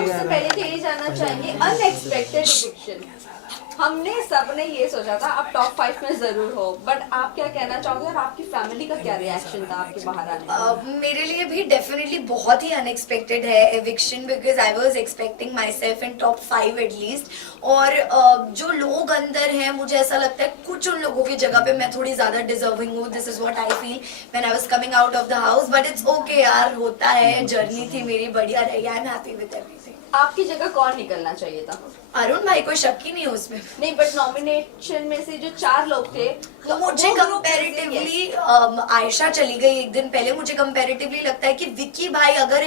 हम उससे पहले तो यही जानना चाहेंगे, अनएक्सपेक्टेड इविक्शन, हमने सबने ये सोचा था आप टॉप 5 में जरूर हो, बट आप क्या कहना चाहोगे और आपकी फैमिली का क्या रिएक्शन था आपके बाहर आने का? मेरे लिए भी डेफिनेटली बहुत ही अनएक्सपेक्टेड है eviction, because I was expecting my self in top 5 at least. और जो लोग अंदर हैं, मुझे ऐसा लगता है कुछ उन लोगों की जगह पे मैं थोड़ी ज्यादा डिजर्विंग हूँ। This is what I feel when I was coming out of the house, but it's okay यार, होता है, जर्नी थी मेरी, बढ़िया रही, I am happy with everything. आपकी जगह कौन निकलना चाहिए था? अरुण भाई, कोई शक ही नहीं है उसमें। नहीं, बट नॉमिनेशन में से जो 4 लोग थे, तो मुझे कंपैरेटिवली आयशा चली गई एक दिन पहले, मुझे कंपैरेटिवली लगता है कि विक्की भाई, अगर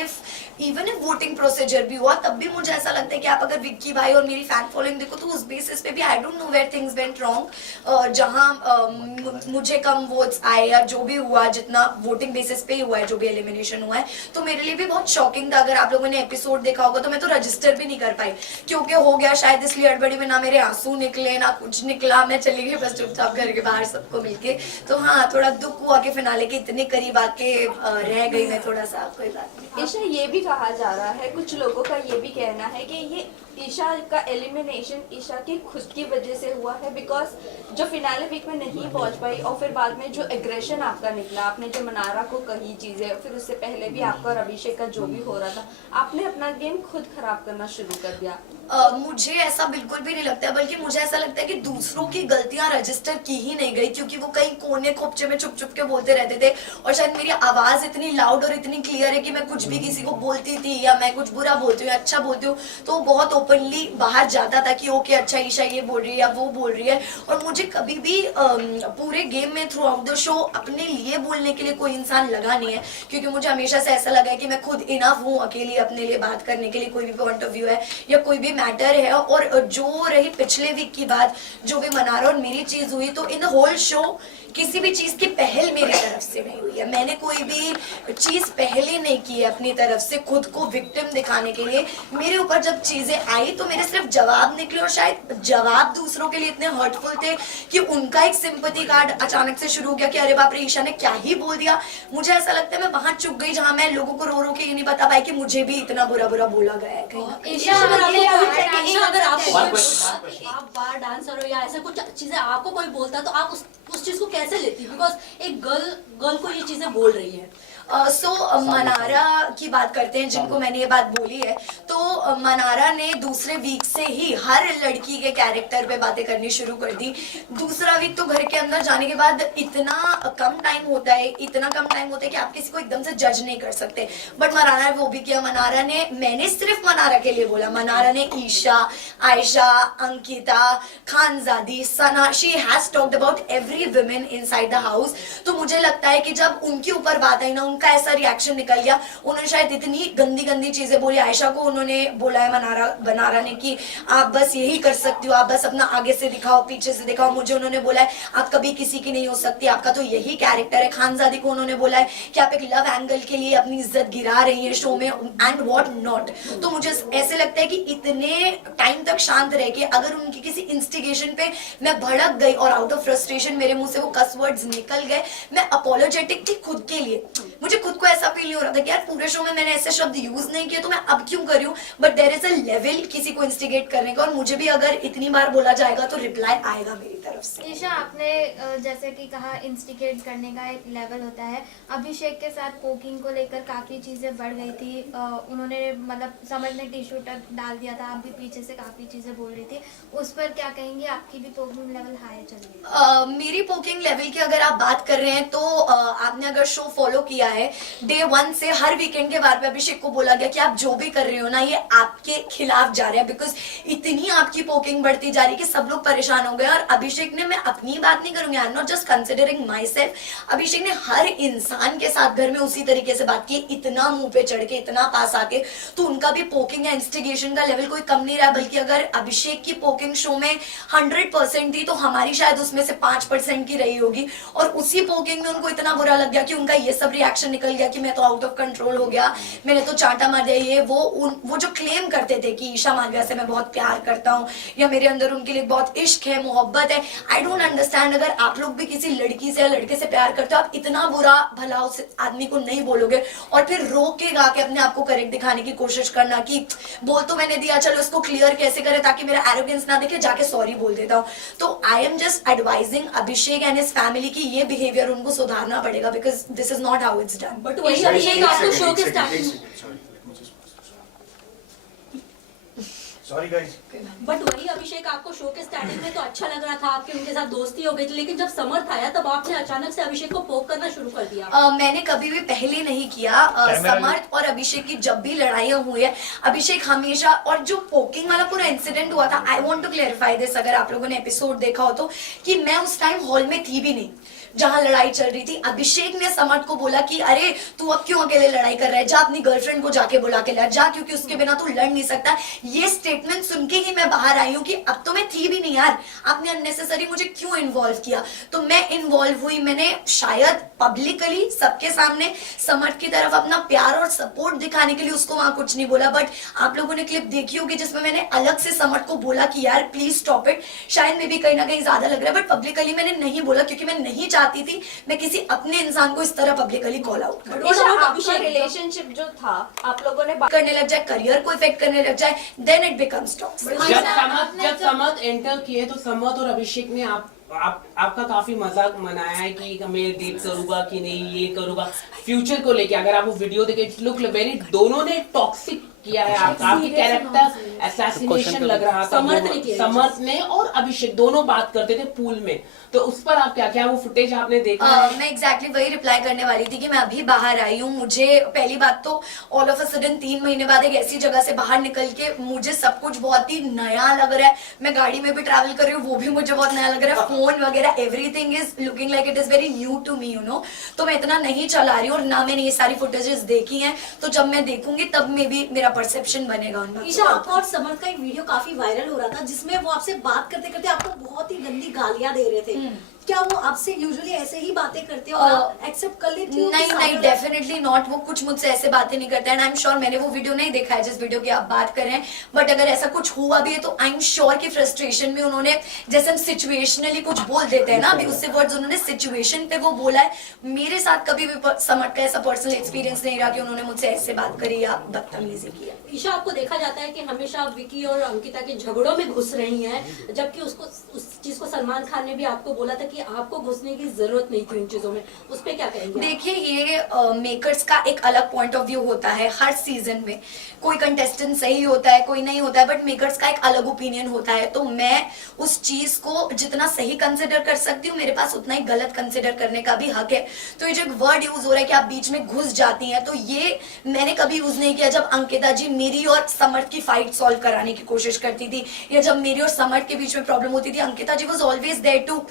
इवन इफ वोटिंग प्रोसीजर भी हुआ तब भी मुझे ऐसा लगता है कि आप अगर विक्की भाई और मेरी फैन फॉलोइंग देखो तो उस बेसिस पे भी I don't know where things went wrong. जहां मुझे कम वोट्स आए या जो भी हुआ, जितना वोटिंग बेसिस पे ही हुआ है, जो भी एलिमिनेशन हुआ है, तो मेरे लिए भी बहुत शॉकिंग था। अगर आप लोगों ने एपिसोड देखा होगा तो मैं तो रजिस्टर भी नहीं कर पाई, क्योंकि हो गया शायद इसलिए हड़बड़ी में, ना मेरे आंसू निकले ना कुछ निकला, मैं चली गई बस चुपचाप घर के बाहर सबको मिलके। तो हाँ, थोड़ा दुख हुआ कि फिनाले के इतने करीब आके रह गई मैं थोड़ा सा। कोई बात नहीं। ईशा, ये भी कहा जा रहा है, कुछ लोगों का ये भी कहना है कि ये ईशा का एलिमिनेशन ईशा की खुद की वजह से हुआ है, बिकॉज जो फिनाले वीक में नहीं पहुंच पाई और फिर बाद में जो एग्रेशन आपका निकला, आपने जो मनारा को कही चीजें, फिर उससे पहले भी आपका और अभिषेक का जो भी हो रहा था, आपने अपना गेम खुद खराब करना शुरू कर दिया। मुझे ऐसा बिल्कुल भी नहीं लगता है, बल्कि मुझे ऐसा लगता है कि दूसरों की गलतियां रजिस्टर की ही नहीं गई, क्योंकि वो कहीं कोने खोपचे में चुप चुप के बोलते रहते थे, और शायद मेरी आवाज इतनी लाउड और इतनी क्लियर है कि मैं कुछ भी किसी को बोलती थी, या मैं कुछ बुरा बोलती हूँ या अच्छा बोलती हूँ तो बहुत ओपनली बाहर जाता था कि ओके अच्छा ईशा ये बोल रही है या वो बोल रही है। और मुझे कभी भी पूरे गेम में थ्रू आउट द शो अपने लिए बोलने के लिए कोई इंसान लगा नहीं है, क्योंकि मुझे हमेशा से ऐसा लगा है कि मैं खुद इनफ हूँ अकेली अपने लिए बात करने के लिए, कोई भी पॉइंट ऑफ व्यू है या कोई भी मैटर है। और जो रही पिछले वीक की बात, जो भी मनारा और मेरी चीज हुई, तो इन द होल शो किसी भी चीज की पहल मेरी तरफ से नहीं हुई है, मैंने कोई भी चीज पहले नहीं की है अपनी तरफ से खुद को विक्टिम दिखाने के लिए। मेरे ऊपर जब चीजें आई तो मेरे सिर्फ जवाब निकले, और शायद जवाब दूसरों के लिए इतने हर्टफुल थे कि उनका एक सिंपैथी कार्ड अचानक से शुरू हो गया कि अरे बाप रे, ईशा ने क्या ही बोल दिया। मुझे ऐसा लगता है मैं वहां चुप गई जहां मैं लोगों को रो रो के ये नहीं बता पाई कि मुझे भी इतना बुरा बुरा बोला गया है कहीं। ईशा, अगर आप बार डांसर हो या ऐसे कुछ चीजें आपको कोई बोलता तो आप उस चीज को कैसे लेती, बिकॉज एक गर्ल को ये चीजें बोल रही है। मनारा की बात करते हैं, जिनको मैंने ये बात बोली है, तो मनारा ने दूसरे वीक से ही हर लड़की के कैरेक्टर पे बातें करनी शुरू कर दी। दूसरा वीक तो घर के अंदर जाने के बाद इतना कम टाइम होता है, इतना कम टाइम होता है कि आप किसी को एकदम से जज नहीं कर सकते, बट मनारा ने वो भी किया। मनारा ने, मैंने सिर्फ मनारा के लिए बोला, मनारा ने Isha, Ayesha, Ankita, Khanzadi, Sana, she has talked about every women inside the house. तो मुझे लगता है कि जब उनके ऊपर बात आई ना, उनका ऐसा रिएक्शन निकल गया, उन्होंने शायद इतनी गंदी गंदी चीजें बोली। आयशा को उन्होंने बोला है मनारा ने कि आप बस यही कर सकती हो, आप बस अपना आगे से दिखाओ, पीछे से दिखाओ। मुझे उन्होंने बोला है आप कभी किसी की नहीं हो सकती, आपका तो यही कैरेक्टर है। खानजादी को उन्होंने बोला है कि आप एक लव एंगल के लिए अपनी इज्जत गिरा रही है शो में, एंड व्हाट नॉट। तो मुझे ऐसे लगता है कि इतने टाइम तक शांत रह के अगर उनकी किसी इंस्टिगेशन पे मैं भड़क गई और आउट ऑफ फ्रस्ट्रेशन मेरे मुंह से वो कस वर्ड्स निकल गए, मैं अपोलोजेटिक थी खुद के लिए। मुझे खुद को ऐसा फील नहीं हो रहा था कि यार पूरे शो में मैंने ऐसे शब्द यूज नहीं किए तो मैं अब क्यों कर रही हूँ, but there is a level किसी को इंस्टिगेट करने का, और मुझे भी अगर इतनी बार बोला जाएगा तो रिप्लाई आएगा मेरी तरफ से। ईशा, आपने जैसे कि कहा इंस्टिगेट करने का एक लेवल होता है, अभिषेक के साथ पोकिंग को लेकर काफी चीजें बढ़ गई थी, उन्होंने मतलब समझ में टिश्यू तक डाल दिया था, आप भी पीछे से काफी चीजें बोल रही थी, उस पर क्या कहेंगे? आपकी भी पोकिंग लेवल हाई चल रही है? मेरी पोकिंग लेवल की अगर आप बात कर रहे हैं तो आपने अगर शो फॉलो किया है, डे 1 से हर वीकेंड के बार पे अभिषेक को बोला गया कि आप जो भी कर रहे हो ना, ये आपके खिलाफ जा रहे हैं, बिकॉज इतनी आपकी पोकिंग बढ़ती जा रही कि सब लोग परेशान हो गए। और अभिषेक ने, मैं अपनी बात नहीं करूंगी, I am not just considering myself, Abhishek ने हर इंसान के साथ घर में उसी तरीके से बात की, इतना मुंह पे चढ़ के, इतना पास आके, तो उनका भी पोकिंग या इंस्टिगेशन का लेवल कोई कम नहीं रहा। बल्कि अगर अभिषेक की पोकिंग शो में 100% थी तो हमारी शायद उसमें से 5% की रही होगी, और उसी पोकिंग में उनको इतना बुरा लग गया कि उनका ये सब रिएक्शन रिएक्शन निकल गया कि मैं तो आउट ऑफ कंट्रोल हो गया, मैंने तो चांटा मार दिया, ये वो जो क्लेम करते थे कि ईशा मालविया से मैं बहुत प्यार करता हूँ या मेरे अंदर उनके लिए बहुत इश्क है, मोहब्बत है, आई डोंट अंडरस्टैंड। अगर आप लोग भी किसी लड़की से या लड़के से प्यार करते हो, आप इतना बुरा भला उस आदमी को नहीं बोलोगे और फिर रो के गा के अपने आप को करेक्ट दिखाने की कोशिश करना कि बोल तो मैंने दिया, चलो इसको क्लियर कैसे करे ताकि मेरा एरोगेंस ना दिखे, जाके सॉरी बोल देता हूँ। तो I am just advising Abhishek and his family की ये बिहेवियर उनको सुधारना पड़ेगा, because this is not how it's done. But वही अभिषेक आपको शो के स्टार्टिंग सॉरी गाइस, बट वही अभिषेक आपको शो के स्टार्टिंग में तो अच्छा लग रहा था, आपकी उनके साथ दोस्ती हो गई थी, लेकिन जब समर्थ आया तब आपने अचानक से अभिषेक को पोक करना शुरू कर दिया। मैंने कभी भी पहले नहीं किया। समर्थ और अभिषेक की जब भी लड़ाइयाँ हुई है, अभिषेक हमेशा, और जो पोकिंग वाला पूरा इंसिडेंट हुआ था, I want to clarify this, अगर आप लोगों ने एपिसोड देखा हो तो, कि मैं उस टाइम हॉल में थी भी नहीं जहां लड़ाई चल रही थी। अभिषेक ने समर्थ को बोला कि अरे तू अब क्यों अकेले लड़ाई कर रहा है, जा अपनी गर्लफ्रेंड को जाके बुला के ला, जा, क्योंकि उसके बिना तू लड़ नहीं सकता। ये स्टेटमेंट सुन के ही मैं बाहर आई हूँ कि अब तो मैं थी भी नहीं यार, आपने अननेसेसरी मुझे क्यों इन्वॉल्व किया। तो मैं इन्वॉल्व हुई, मैंने शायद पब्लिकली सबके सामने समर्थ की तरफ अपना प्यार और सपोर्ट दिखाने के लिए उसको वहां कुछ नहीं बोला, बट आप लोगों ने क्लिप देखी होगी जिसमें मैंने अलग से समर्थ को बोला कि यार प्लीज स्टॉप इट। शायद में भी कहीं ना कहीं ज्यादा लग रहा है, बट पब्लिकली मैंने नहीं बोला क्योंकि मैं नहीं चाहती थी मैं किसी अपने इंसान को इस तरह पब्लिकली कॉल आउट करूं। ईशा, आपका रिलेशनशिप जो था, आप लोगों ने करने लग जाए, करियर को इफेक्ट करने लग जाए, देन इट बिकम्स टॉक्सिक। जब समर्थ एंटर किए तो समर्थ और अभिषेक ने आपका काफी मजाक मनाया है कि मैं डेट करूंगा कि नहीं, ये करूंगा फ्यूचर को लेके। अगर आप वो वीडियो देखे, लुक वेरी, दोनों ने टॉक्सिक किया है आपकी कैरेक्टर असैसिनेशन लग रहा था समर्थ ने, और अभिषेक दोनों बात करते थे पूल में। तो उस पर आप क्या वो फुटेज आपने देखा है? मैं एग्जैक्टली वही रिप्लाई करने वाली थी कि मैं अभी बाहर आई हूँ। मुझे पहली बात तो ऑल ऑफ अ सडन 3 महीने बाद एक ऐसी जगह से बाहर निकल के मुझे सब कुछ बहुत ही नया लग रहा है। मैं गाड़ी में भी ट्रैवल कर रही हूँ, वो भी मुझे बहुत नया लग रहा है, फोन वगैरह everything is looking like it is very new to me, you know. तो मैं इतना नहीं चला रही हूँ और ना मैंने ये सारी फुटेजेस देखी हैं, तो जब मैं देखूंगी तब में भी मेरा परसेप्शन बनेगा उन बातों ईशा, का। आपका और समर्थ का एक वीडियो काफी वायरल हो रहा था जिसमें वो आपसे बात करते करते आपको बहुत ही गंदी गालियां दे रहे थे। क्या वो आपसे यूजुअली ऐसे ही बातें करते हो और आप एक्सेप्ट कर लेती हो? नहीं, डेफिनेटली नॉट। वो कुछ मुझसे ऐसे बातें नहीं करते, एंड आई एम श्योर मैंने वो वीडियो नहीं देखा है जिस वीडियो की आप बात कर रहे हैं, बट अगर ऐसा कुछ हुआ भी है तो आई एम श्योर कि फ्रस्ट्रेशन में उन्होंने, जैसे हम सिचुएशनली कुछ बोल देते हैं ना, अभी उससे वर्ड्स उन्होंने सिचुएशन पे वो बोला है। मेरे साथ कभी भी समर्थ का ऐसा पर्सनल एक्सपीरियंस नहीं रहा कि उन्होंने मुझसे ऐसे बात करी या बदतमीजी की है। ईशा, आपको देखा जाता है कि हमेशा विकी और अंकिता के झगड़ों में घुस रही हैं, जबकि उसको उस चीज को सलमान खान ने भी आपको बोला था कि आपको घुसने की जरूरत नहीं थी उन चीजों में। उस पे क्या कहेंगे? देखिए, ये मेकर्स का एक अलग पॉइंट ऑफ व्यू होता है हर सीजन में। कोई कंटेस्टेंट सही होता है, कोई नहीं होता है, बट मेकर्स का एक अलग ओपिनियन होता है। तो मैं उस चीज को जितना सही कंसिडर कर सकती हूँ, मेरे पास उतना ही गलत कंसिडर करने का भी हक है। तो ये जो वर्ड यूज हो रहा है कि आप बीच में घुस जाती हैं, तो ये मैंने कभी यूज नहीं किया। जब अंकिता जी मेरी और समर्थ की फाइट सॉल्व कराने की कोशिश करती थी, या जब मेरी और समर्थ के बीच में प्रॉब्लम होती थी, Ankita ji was always there to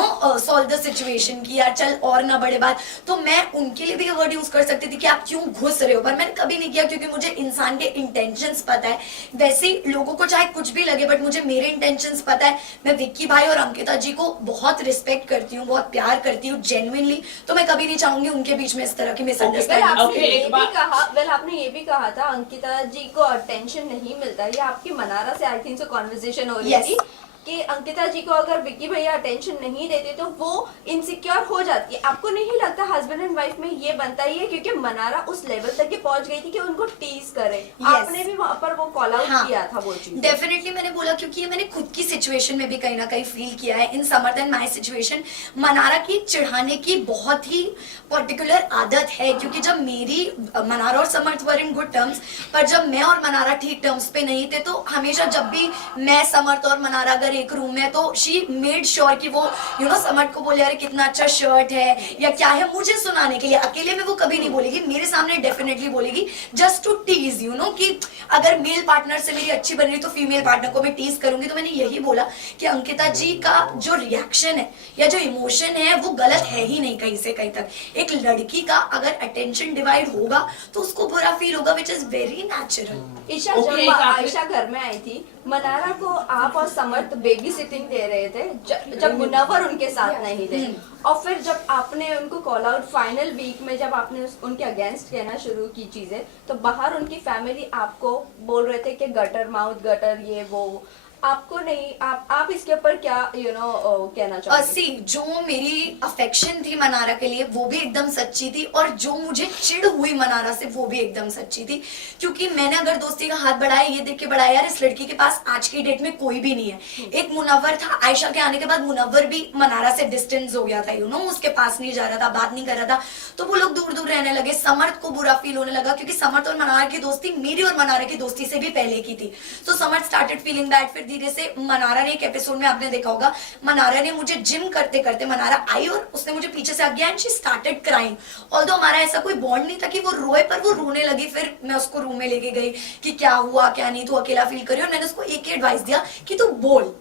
solve the situation की यार चल और ना बड़े बात। तो मैं उनके लिए भी ये वर्ड यूज कर सकती थी कि आप क्यों घुस रहे हो, पर मैंने कभी नहीं किया क्योंकि मुझे इंसान के इंटेंशंस पता है। वैसे ही लोगों को चाहे कुछ भी लगे, बट मुझे मेरे इंटेंशंस पता है। मैं विक्की भाई और अंकिता जी को बहुत रिस्पेक्ट करती हूँ, बहुत प्यार करती हूँ जेन्युइनली। तो मैं कभी नहीं चाहूंगी उनके बीच में इस तरह की मिसअंडरस्टैंडिंग। आपने ये भी कहा था अंकिता जी को अटेंशन नहीं मिलता। ये आपकी मनारा से आई थिंक से कॉन्वर्सेशन हो रही थी कि अंकिता जी को अगर विक्की भैया अटेंशन नहीं देते तो वो इनसिक्योर हो जाती है। आपको नहीं लगता हस्बैंड एंड वाइफ में ये बनता ही है? क्योंकि मनारा उस लेवल तक पहुंच गई थी कि उनको टीज करे। आपने भी वहां पर वो कॉल आउट किया था वो चीज। डेफिनेटली मैंने बोला क्योंकि ये मैंने खुद की सिचुएशन में भी कहीं ना कहीं फील किया है। इन समर्थ एंड माय सिचुएशन, मनारा की चिढ़ाने की बहुत ही पर्टिकुलर आदत है, क्योंकि जब मेरी मनारा और समर्थ वर इन गुड टर्म्स, पर जब मैं और मनारा ठीक टर्म्स पे नहीं थे, तो हमेशा जब भी मैं, समर्थ और मनारा अगर एक रूम में, तो शी मेड श्योर कि वो समर्थ को बोले अरे कितना अच्छा शर्ट है या क्या है, मुझे सुनाने के लिए। अकेले में वो कभी नहीं बोलेगी, मेरे सामने डेफिनेटली बोलेगी, जस्ट टू टीज कि अगर मेल पार्टनर से मेरी अच्छी बन रही तो फीमेल पार्टनर को मैं टीज करूंगी। तो मैंने यही बोला कि अंकिता जी का जो रिएक्शन है या जो इमोशन है वो गलत है ही नहीं कहीं से कहीं तक। एक लड़की का अगर अटेंशन डिवाइड होगा तो उसको बुरा फील होगा, which is very natural. Isha, जब आयशा घर में आई थी मनारा को आप और समर्थ बेबी सिटिंग दे रहे थे जब मुनव्वर उनके साथ नहीं थे, और फिर जब आपने उनको कॉल आउट फाइनल वीक में जब आपने उनके अगेंस्ट कहना शुरू की चीजें, तो बाहर उनकी फैमिली आपको बोल रहे थे कि गटर माउथ गटर ये वो, आपको नहीं, आप इसके ऊपर क्या कहना चाहोगे? सी जो मेरी अफेक्शन थी मनारा के लिए वो भी एकदम सच्ची थी, और जो मुझे चिढ़ हुई मनारा से वो भी एकदम सच्ची थी, क्योंकि मैंने अगर दोस्ती का हाथ बढ़ाया ये देख के बढ़ाया यार इस लड़की के पास आज की डेट में कोई भी नहीं है। एक मुनव्वर था, आयशा के आने के बाद मुनव्वर भी मनारा से डिस्टेंस हो गया था, उसके पास नहीं जा रहा था, बात नहीं कर रहा था, तो वो लोग दूर दूर रहने लगे। समर्थ को बुरा फील होने लगा क्योंकि समर्थ और मनारा की दोस्ती मेरी और मनारा की दोस्ती से भी पहले की थी, तो समर्थ स्टार्टेड फीलिंग बैड। फिर धीरे से मनारा ने, एक एपिसोड में आपने देखा होगा, मनारा ने मुझे जिम करते करते मनारा आई और उसने मुझे पीछे से आगे and she started crying. Although हमारा ऐसा कोई बॉन्ड नहीं था कि वो रोए, पर वो रोने लगी। फिर मैं उसको रूम में लेके गई कि क्या हुआ क्या नहीं, तू अकेला फील कर रही हो, और मैंने उसको एक ही एडवाइस दिया कि तू बोल,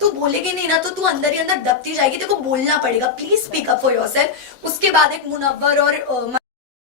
तू बोलेगी नहीं ना तो तू अंदर ही अंदर दबती जाएगी, तेरे को बोलना पड़ेगा, please speak up for yourself. उसके बाद एक मुनव्वर और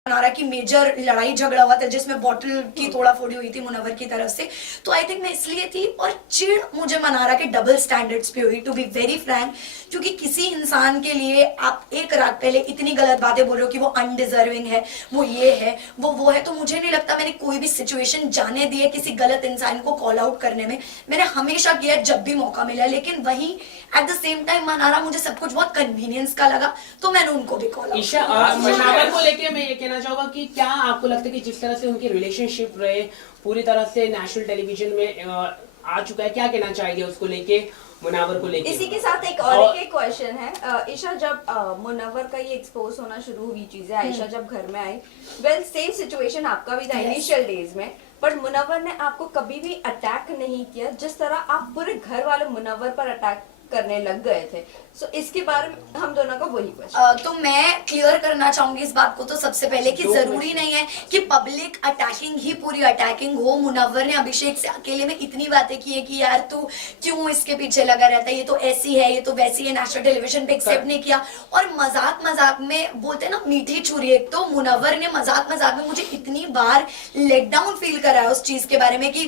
मनारा की मेजर लड़ाई झगड़ा हुआ था जिसमें बॉटल की तोड़ा फोड़ी हुई थी मुनव्वर की तरफ से, तो आई थिंक मैं इसलिए थी। और चिढ़ मुझे मनारा के डबल स्टैंडर्ड्स पे हुई, टू बी वेरी फ्रैंक, क्योंकि किसी इंसान के लिए आप एक रात पहले इतनी गलत बातें बोल रहे हो कि वो अनडिजर्विंग है, वो ये है वो है, तो मुझे नहीं लगता मैंने कोई भी सिचुएशन जाने दी है किसी गलत इंसान को कॉल आउट करने में। मैंने हमेशा किया जब भी मौका मिला, लेकिन वहीं at the same time Mannara मुझे सब कुछ बहुत कन्वीनियंस का लगा, तो मैंने उनको भी कॉल आउट। ईशा, मुनव्वर को लेके मैं ये कहना चाहूंगा कि क्या आपको लगता है कि जिस तरह से उनकी रिलेशनशिप रहे पूरी तरह से नेशनल टेलीविजन में आ चुका है, क्या कहना चाहिए उसको लेके, मुनव्वर को लेके? इसी के साथ एक और एक क्वेश्चन है। ईशा, जब मुनव्वर का ये एक्सपोज होना शुरू हुई चीजें, आयशा जब घर में आई, वेल सेम सिचुएशन आपका भी था इनिशियल डेज में, बट मुनव्वर ने आपको कभी भी अटैक नहीं किया जिस तरह आप पूरे घर वाले मुनव्वर पर अटैक करने लग गए थे। सो इसके बारे में हम दोनों का वही क्वेश्चन। तो मैं क्लियर करना चाहूंगी इस बात को तो सबसे पहले कि जरूरी नहीं है कि पब्लिक अटैकिंग ही पूरी अटैकिंग हो। मुनव्वर ने अभिषेक से अकेले में इतनी बातें की है कि यार तू क्यों इसके पीछे लगा रहता है, ये तो ऐसी है ये तो वैसी है, नेशनल टेलीविजन पे एक्सेप्ट नहीं किया। और मजाक मजाक में बोलते ना मीठी छुरी, एक तो मुनव्वर ने मजाक मजाक में मुझे इतनी बार लेट डाउन फील कराया उस चीज के बारे में कि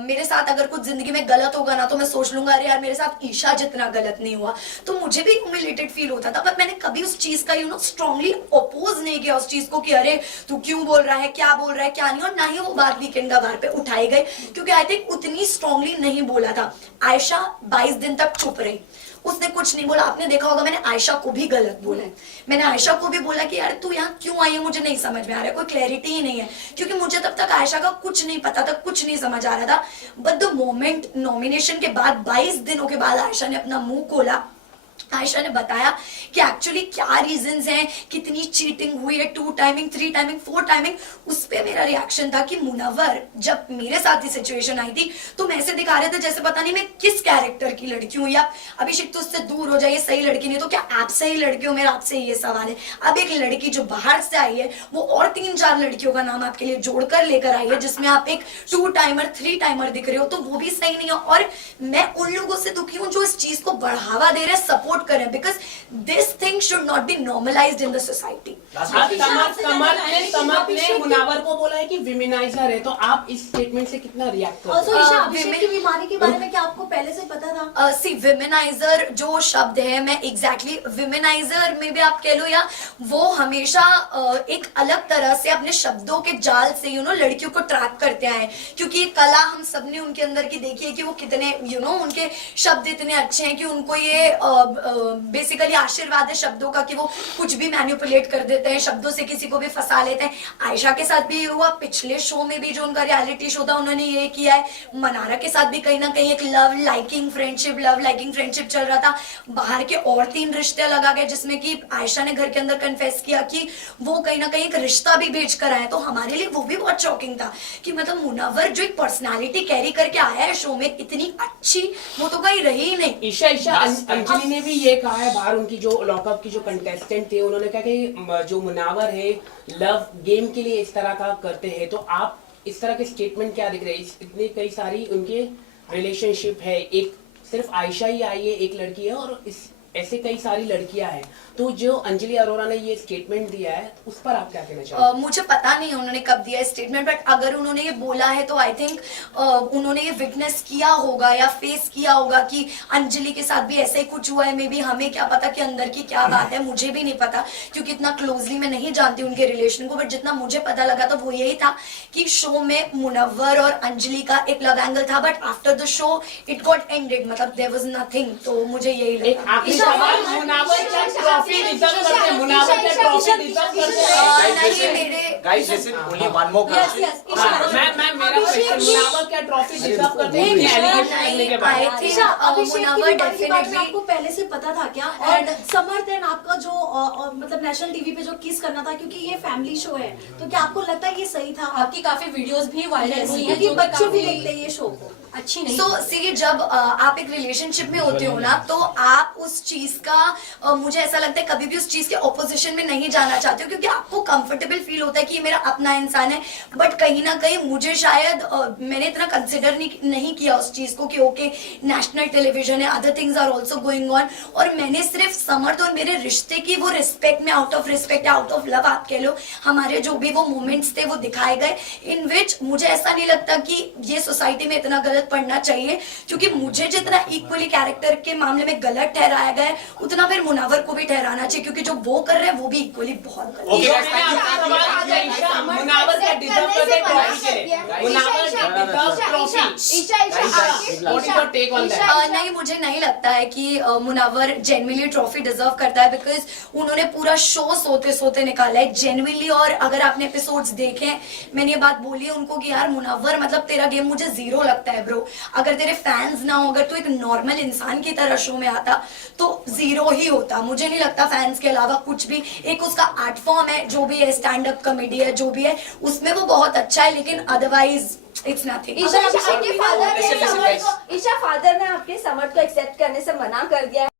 मेरे साथ अगर कुछ जिंदगी में गलत होगा ना तो मैं सोच लूंगा अरे यार मेरे साथ ईशा जितना गलत नहीं हुआ, तो मुझे भी ह्यूमिलेटेड फील होता था। पर मैंने कभी उस चीज का स्ट्रांगली अपोज नहीं किया उस चीज को कि अरे तू क्यों बोल रहा है, क्या बोल रहा है क्या नहीं, और ना ही वो बात वीकेंड का बार पे उठाई गई, क्योंकि आई थिंक उतनी स्ट्रांगली नहीं बोला था। आयशा 22 दिन तक चुप रही, उसने कुछ नहीं बोला। आपने देखा होगा मैंने आयशा को भी गलत बोला है, मैंने आयशा को भी बोला कि यार तू यहाँ क्यों आई है मुझे नहीं समझ में आ रहा है, कोई क्लैरिटी ही नहीं है, क्योंकि मुझे तब तक आयशा का कुछ नहीं पता था, कुछ नहीं समझ आ रहा था। बट द मोमेंट नॉमिनेशन के बाद 22 दिनों के बाद आयशा ने अपना मुंह खोला, आयशा ने बताया कि एक्चुअली क्या रीजंस हैं, कितनी चीटिंग हुई है, 2 टाइमिंग 3 टाइमिंग 4 टाइमिंग। उस पे मेरा रिएक्शन था कि मुनव्वर जब मेरे साथ ये सिचुएशन आई थी तो मैं ऐसे दिखा रहे थे जैसे पता नहीं मैं किस कैरेक्टर की लड़की हूँ, या अभिषेक तो उससे दूर हो जाइए, सही लड़की नहीं तो क्या आप सही लड़की हो, मेरा आपसे ये सवाल है। अब एक लड़की जो बाहर से आई है वो और 3-4 लड़कियों का नाम आपके लिए जोड़कर लेकर आई है, जिसमें आप एक 2 टाइमर 3 टाइमर दिख रहे हो, तो वो भी सही नहीं है। और मैं उन लोगों से दुखी हूँ जो इस चीज को बढ़ावा दे रहे हैं, सपोर्ट करें, because this thing should not be normalised in the society. Samarth ने मुनव्वर को बोला है कि विमेनाइजर है, तो आप इस स्टेटमेंट से कितना रिएक्ट करते Also, ईशा, अभिषेक की बीमारी के बारे में क्या आपको पहले से पता था? सी विमेनाइजर जो शब्द है, मैं एग्जैक्टली विमेनाइजर में भी आप कह लो, या वो हमेशा एक अलग तरह से अपने शब्दों के जाल से लड़कियों को ट्रैक करते आए, क्योंकि कला हम सबने उनके अंदर की देखी है कि वो कितने उनके शब्द इतने अच्छे हैं कि उनको ये बेसिकली आशीर्वाद है शब्दों का कि वो कुछ भी मैनिपुलेट कर देते हैं, शब्दों से किसी को भी फंसा लेते हैं। आयशा के साथ भी ये हुआ, पिछले शो में भी जो उनका रियलिटी शो था उन्होंने ये किया है। मनारा के साथ भी कहीं ना कहीं एक लव लाइकिंग फ्रेंडशिप चल रहा था। बाहर के और 3 रिश्ते लगा गए, जिसमें कि आयशा ने घर के अंदर कन्फेस किया कि वो कहीं ना कहीं एक रिश्ता भी बेच कर आया। तो हमारे लिए वो भी बहुत शॉकिंग था कि मतलब मुनव्वर जो एक पर्सनालिटी कैरी करके आया है शो में, इतनी अच्छी वो तो कहीं रही ही नहीं। ईशा अंजलि ने भी ये कहा है, बाहर उनकी जो लॉकअप की जो कंटेस्टेंट थे उन्होंने कहा कि जो मुनव्वर है लव गेम के लिए इस तरह का करते हैं, तो आप इस तरह के स्टेटमेंट क्या दिख रहे हैं? इतने कई सारी उनके रिलेशनशिप है, एक सिर्फ आयशा ही आई है, एक लड़की है, और ऐसे कई सारी लड़कियां हैं, तो जो अंजलि अरोरा ने ये स्टेटमेंट दिया है उस पर आप क्या कहना चाहेंगे? मुझे पता नहीं उन्होंने कब दिया स्टेटमेंट, बट अगर उन्होंने ये बोला है तो आई थिंक उन्होंने ये विटनेस किया होगा या फेस किया होगा कि अंजलि के साथ भी ऐसा ही कुछ हुआ है। मे बी हमें क्या पता कि अंदर की क्या बात है, मुझे भी नहीं पता क्योंकि इतना क्लोजली मैं नहीं जानती उनके रिलेशन को, बट जितना मुझे पता लगा तो वो यही था कि शो में मुनव्वर और अंजलि का एक लव एंगल था, but after the show it got ended, मतलब देयर वाज नथिंग। तो मुझे यही एक लगा। आखिरी सवाल, मुनावर क्या ट्रॉफी डिजर्व करते हैं? मुनावर क्या ट्रॉफी डिजर्व करते हैं? नहीं, मेरे Guys, listen, only one more Yes, question. yes, Isha. मैं मेरा क्वेश्चन, मुनावर क्या ट्रॉफी डिजर्व करते हैं ये एलिगेशन करने के बाद? आई थिंक अभिषेक की मुनव्वर बात के बारे में डेफिनेटली आपको पहले से पता था क्या? और समर्थन आपका जो मतलब नेशनल टीवी पे जो किस करना था, क्योंकि ये फैमिली शो है, तो क्या आपको लगता है ये सही था? आपकी काफी वीडियोस भी वायरल हुई हैं, क्योंकि जो बच्चे भी काफी देखते हैं ये शो को। अच्छी नहीं। सो सी जब आप एक रिलेशनशिप में होते हो ना, तो आप उस चीज का मुझे ऐसा लगता है कभी भी उस चीज के ऑपोजिशन में नहीं जाना चाहते हो, क्योंकि आपको कंफर्टेबल फील होता है कि ये मेरा अपना इंसान है। बट कहीं ना कहीं मुझे शायद मैंने इतना कंसिडर नहीं किया उस चीज को कि ओके नेशनल टेलीविजन है, other things are also going on, और मैंने सिर्फ समर्थ और मेरे रिश्ते की वो रिस्पेक्ट में, out of respect, out of love आप कह लो, हमारे जो भी वो मोमेंट्स थे वो दिखाए गए, इन विच मुझे ऐसा नहीं लगता कि ये सोसाइटी में इतना गलत पढ़ना चाहिए, क्योंकि मुझे जितना इक्वली कैरेक्टर के मामले में गलत ठहराया गया है उतना फिर मुनावर को भी ठहराना चाहिए, क्योंकि जो वो कर रहे हैं वो भी इक्वली बहुत गलत Okay, जो guys, मैंने thank you. आपसे सवाल किया, ईशा, मुनावर क्या डिजर्व करते हैं ट्रॉफी के लिए? मुनावर क्या deserve trophy? What is your take on that? नहीं, मुझे नहीं लगता है कि मुनावर जेन्युइनली ट्रॉफी डिजर्व करता है, बिकॉज उन्होंने पूरा शो सोते सोते निकाला है जेन्युइनली। और अगर आपने एपिसोड्स देखे हैं, मैंने ये बात बोली है उनको कि यार मुनावर, मतलब तेरा गेम मुझे जीरो लगता है ब्रो, अगर तेरे फैंस ना हो, अगर तू एक नॉर्मल इंसान की तरह शो में आता तो जीरो ही होता। मुझे नहीं लगता फैंस के अलावा कुछ भी, एक उसका आर्ट फॉर्म है जो भी है, स्टैंड अप कॉमेडी है जो भी है, उसमें वो बहुत अच्छा है, लेकिन otherwise it's nothing. Isha father ने आपके समर्थ को एक्सेप्ट करने से मना कर दिया है।